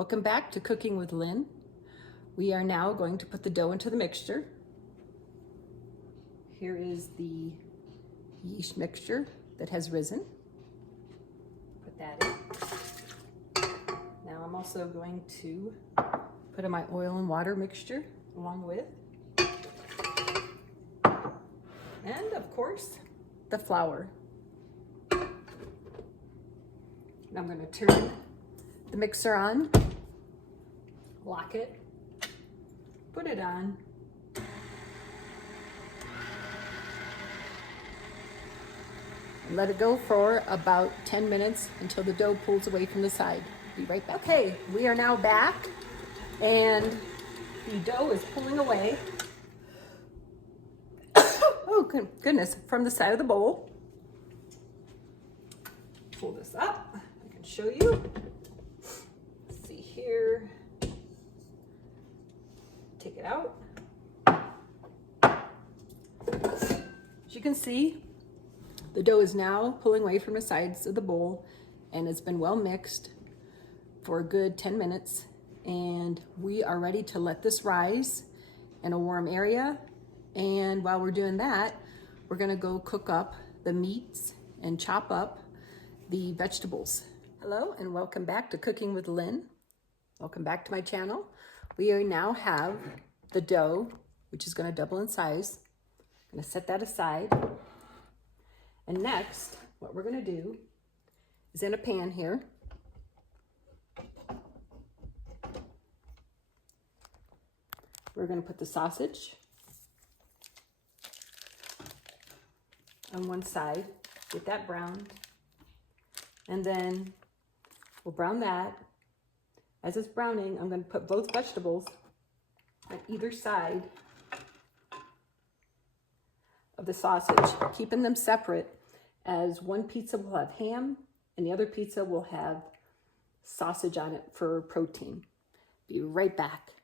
Welcome back to Cooking with Lynn. We are now going to put the dough into the mixture. Here is the yeast mixture that has risen. Put that in. Now I'm also going to put in my oil and water mixture along with. And of course, the flour. And I'm going to turn the mixer on, lock it, put it on, and let it go for about 10 minutes until the dough pulls away from the side. Be right back. Okay, we are now back and the dough is pulling away. Oh goodness, from the side of the bowl. Pull this up, I can show you. Let's see here. Take it out. As you can see, the dough is now pulling away from the sides of the bowl and it's been well mixed for a good 10 minutes. And we are ready to let this rise in a warm area. And while we're doing that, we're gonna go cook up the meats and chop up the vegetables. Hello and welcome back to Cooking with Lynn. Welcome back to my channel. We now have the dough, which is gonna double in size. I'm gonna set that aside. And next, what we're gonna do is in a pan here, we're gonna put the sausage on one side, get that browned, and then we'll brown that. As it's browning, I'm going to put both vegetables on either side of the sausage, keeping them separate, as one pizza will have ham and the other pizza will have sausage on it for protein. Be right back.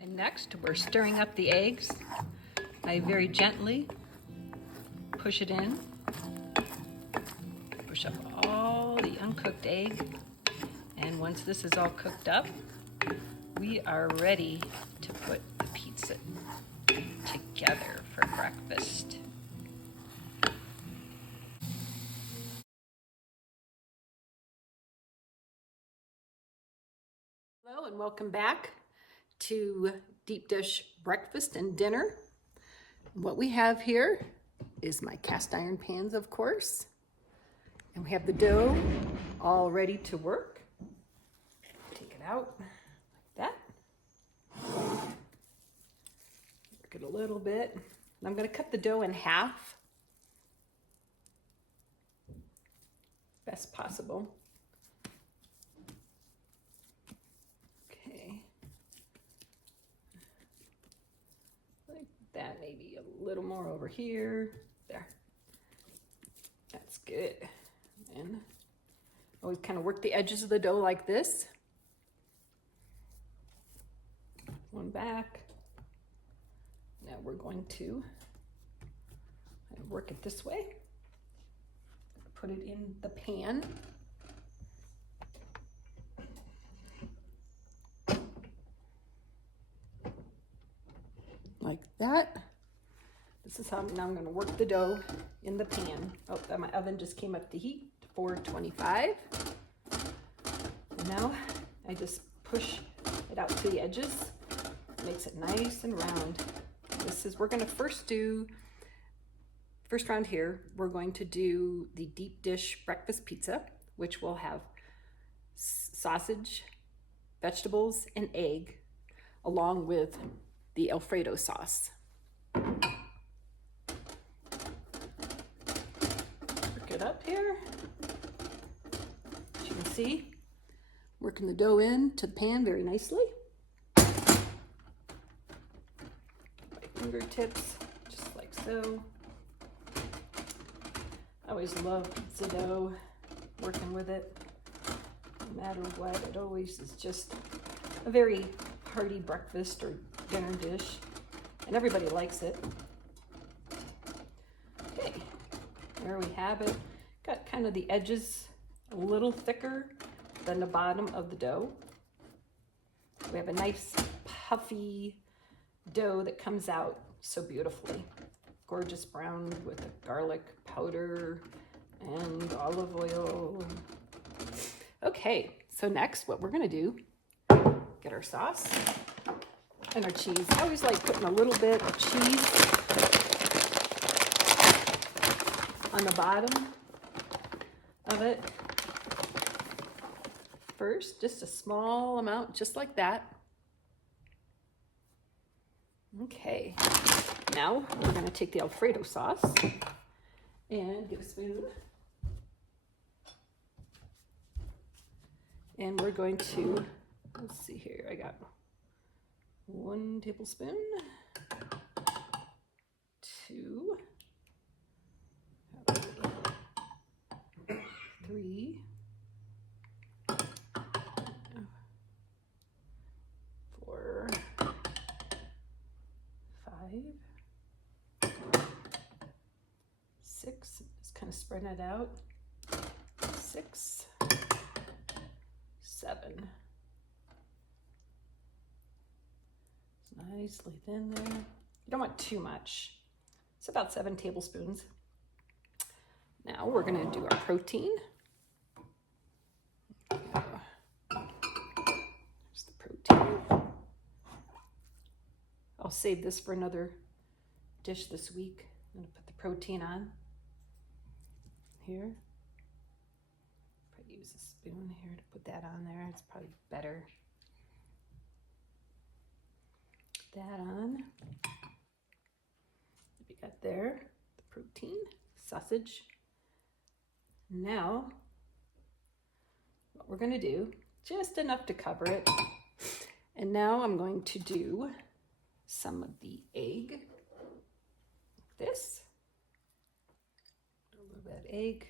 And next, we're stirring up the eggs. I very gently push it in. Push up all the uncooked egg. And once this is all cooked up, we are ready to put the pizza together for breakfast. Hello and welcome back to deep dish breakfast and dinner. What we have here is my cast iron pans, of course, and we have the dough all ready to work. Take it out like that. Work it a little bit. And I'm going to cut the dough in half, best possible. That maybe a little more over here. There. That's good. And always kind of work the edges of the dough like this. One back. Now we're going to work it this way. Put it in the pan. Like that. This is how now I'm going to work the dough in the pan. Oh, my oven just came up to heat, 425. And now I just push it out to the edges. Makes it nice and round. We're going to first round here, we're going to do the deep dish breakfast pizza, which will have sausage, vegetables, and egg, along with the Alfredo sauce. Work it up here. As you can see, working the dough into the pan very nicely. My fingertips, just like so. I always love pizza dough, working with it. No matter what, it always is just a very hearty breakfast or dinner dish, and everybody likes it. There we have it. Got kind of the edges a little thicker than the bottom of the dough. We have a nice puffy dough that comes out so beautifully. Gorgeous brown with the garlic powder and olive oil. Okay, so next what we're gonna do, get our sauce and our cheese. I always like putting a little bit of cheese on the bottom of it first, just a small amount, just like that. Okay, now we're going to take the Alfredo sauce and get a spoon. And we're going to, let's see here, I got 1 tablespoon, 2, 3, 4, 5, 6, just kind of spreading it out, 6, 7. It's nicely thin there. You don't want too much. It's about 7 tablespoons. Now we're going to do our protein. There's the protein. I'll save this for another dish this week. I'm going to put the protein on here. Probably use a spoon here to put that on there. It's probably better. Put that on. We got there the protein, sausage. Now, what we're going to do, just enough to cover it. And now I'm going to do some of the egg, like this. A little bit of egg.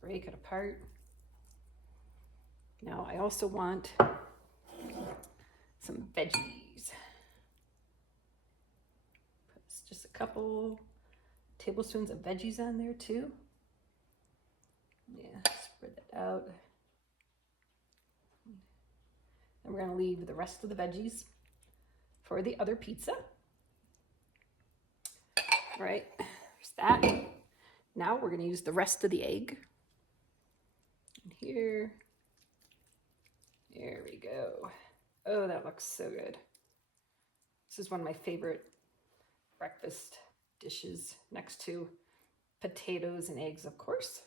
Break it apart. Now I also want some veggies. Put just a couple tablespoons of veggies on there too. Yeah, spread that out. And we're going to leave the rest of the veggies for the other pizza. All right, there's that. Now we're going to use the rest of the egg. And here. There we go. Oh, that looks so good. This is one of my favorite breakfast dishes next to potatoes and eggs, of course.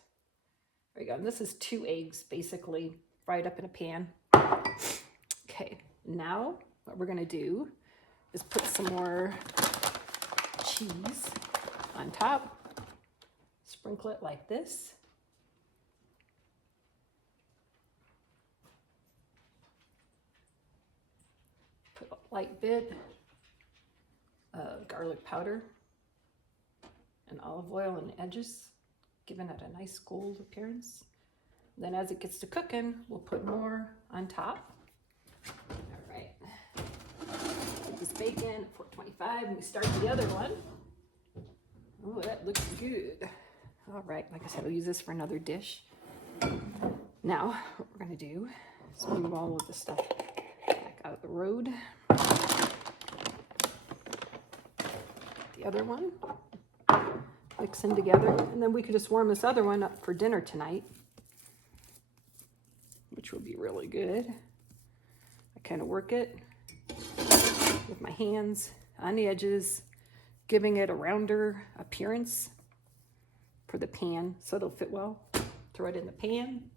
There we go. And this is 2 eggs basically fried up in a pan. Okay, now what we're going to do is put some more cheese on top. Sprinkle it like this. Put a light bit of garlic powder and olive oil on the edges, giving it a nice gold appearance. Then as it gets to cooking, we'll put more on top. All right. Put this bacon at 425 and we start the other one. Oh, that looks good. All right, like I said, we'll use this for another dish. Now, what we're gonna do is move all of the stuff back out of the road. The other one, mix them together, and then we could just warm this other one up for dinner tonight, which will be really good. I kind of work it with my hands on the edges, giving it a rounder appearance for the pan so it'll fit well. Throw it in the pan.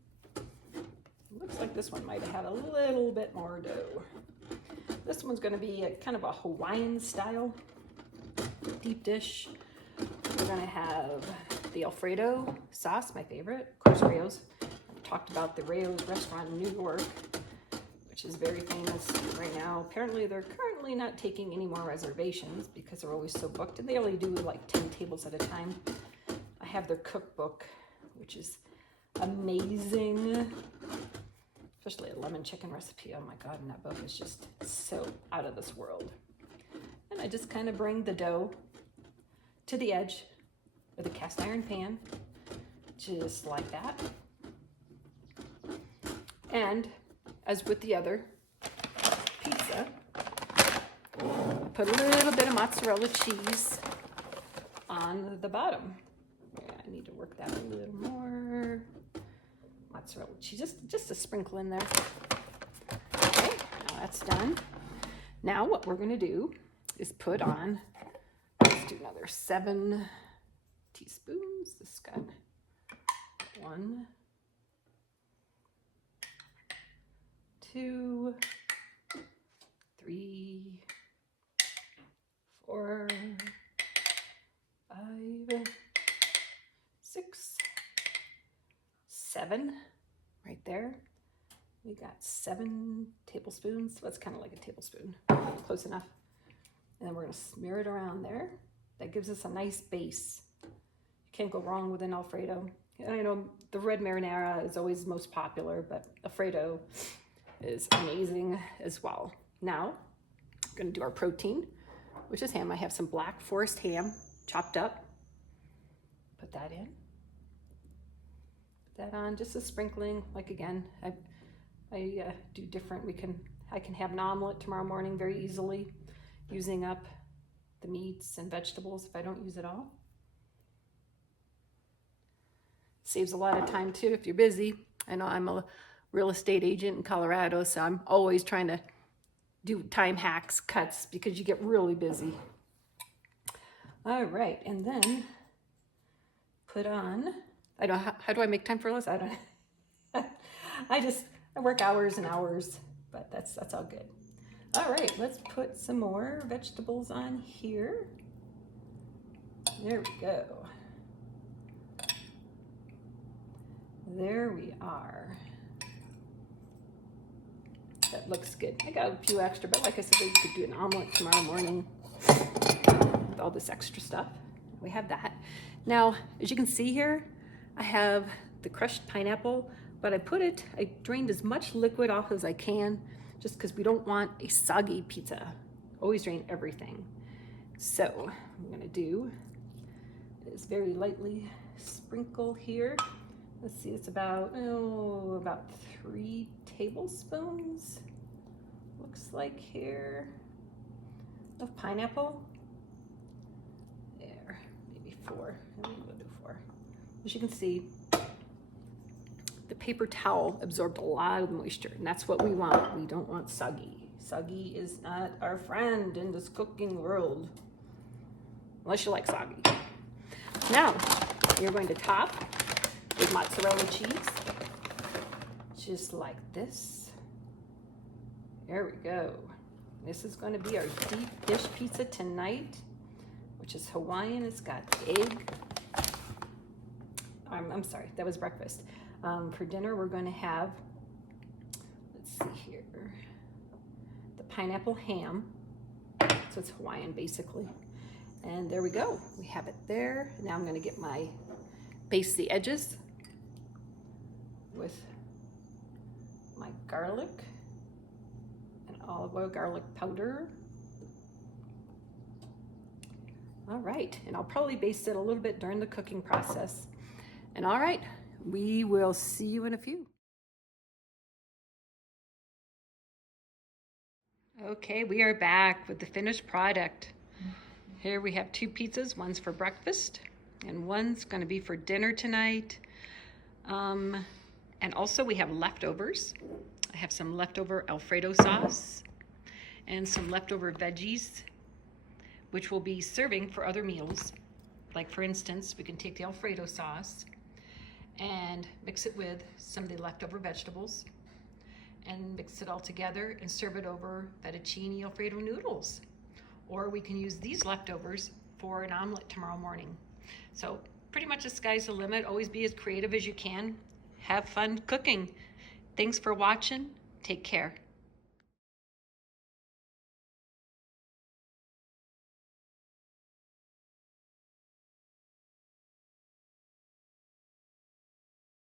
Looks like this one might have had a little bit more dough. This one's going to be a kind of a Hawaiian style deep dish. We're going to have the Alfredo sauce, my favorite, of course, Rayo's. I've talked about the Rayo's restaurant in New York, which is very famous right now. Apparently they're currently not taking any more reservations because they're always so booked, and they only do like 10 tables at a time. I have their cookbook, which is amazing, especially a lemon chicken recipe. Oh my God, and that book is just so out of this world. And I just kind of bring the dough to the edge with a cast iron pan, just like that. And as with the other pizza, put a little bit of mozzarella cheese on the bottom. Yeah, I need to work that a little more. Mozzarella cheese, just a sprinkle in there. Okay, now that's done. Now what we're gonna do is put on, let's do another 7 teaspoons. This got 1, 2, 3, 4, 5, 6, 7, right there. We got 7 tablespoons. So that's kind of like a tablespoon, close enough. And then we're gonna smear it around there. That gives us a nice base. You can't go wrong with an Alfredo. And I know the red marinara is always most popular, but Alfredo is amazing as well. Now, we're gonna do our protein, which is ham. I have some Black Forest ham chopped up. Put that in. Put that on, just a sprinkling. Like again, I do different. I can have an omelet tomorrow morning very easily, using up the meats and vegetables if I don't use it all. Saves a lot of time too if you're busy. I know I'm a real estate agent in Colorado, so I'm always trying to do time hacks, cuts, because you get really busy. All right, and then put on, I don't, how do I make time for this? I don't, I work hours and hours, but that's all good. All right, let's put some more vegetables on here. There we go. There we are. That looks good. I got a few extra, but like I said, we could do an omelet tomorrow morning with all this extra stuff. We have that. Now, as you can see here, I have the crushed pineapple, but I drained as much liquid off as I can, just because we don't want a soggy pizza. Always drain everything. So what I'm gonna do is very lightly sprinkle here. Let's see, it's about 3 tablespoons, looks like here, of pineapple. There, maybe 4, I'm gonna do 4. As you can see, the paper towel absorbed a lot of moisture, and that's what we want. We don't want soggy. Soggy is not our friend in this cooking world, unless you like soggy. Now, you're going to top with mozzarella cheese, just like this. There we go. This is going to be our deep dish pizza tonight, which is Hawaiian. It's got egg. I'm sorry, that was breakfast. For dinner, we're going to have, let's see here, the pineapple ham. So it's Hawaiian, basically. And there we go. We have it there. Now I'm going to get my base the edges with my garlic and olive oil, garlic powder. All right, and I'll probably baste it a little bit during the cooking process. And all right, we will see you in a few. Okay, we are back with the finished product. Here we have 2 pizzas. One's for breakfast and one's going to be for dinner tonight. And also we have leftovers. I have some leftover Alfredo sauce and some leftover veggies, which we'll be serving for other meals. Like for instance, we can take the Alfredo sauce and mix it with some of the leftover vegetables and mix it all together and serve it over fettuccine Alfredo noodles. Or we can use these leftovers for an omelet tomorrow morning. So pretty much the sky's the limit. Always be as creative as you can. Have fun cooking. Thanks for watching. Take care.